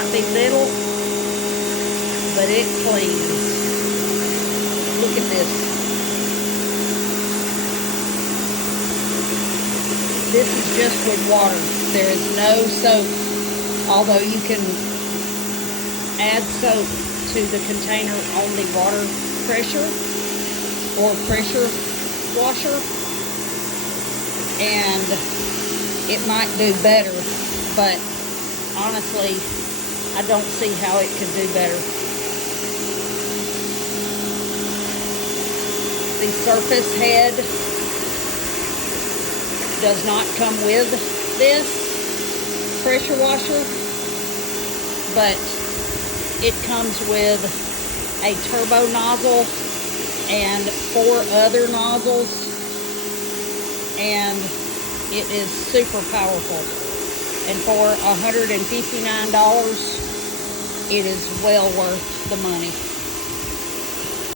might be little, but it cleans. Look at this. This is just with water. There is no soap, although you can add soap to the container on the water pressure or pressure washer, and it might do better, but honestly, I don't see how it could do better. The surface head does not come with this pressure washer, but it comes with a turbo nozzle and 4 other nozzles, and it is super powerful. And for $159, it is well worth the money.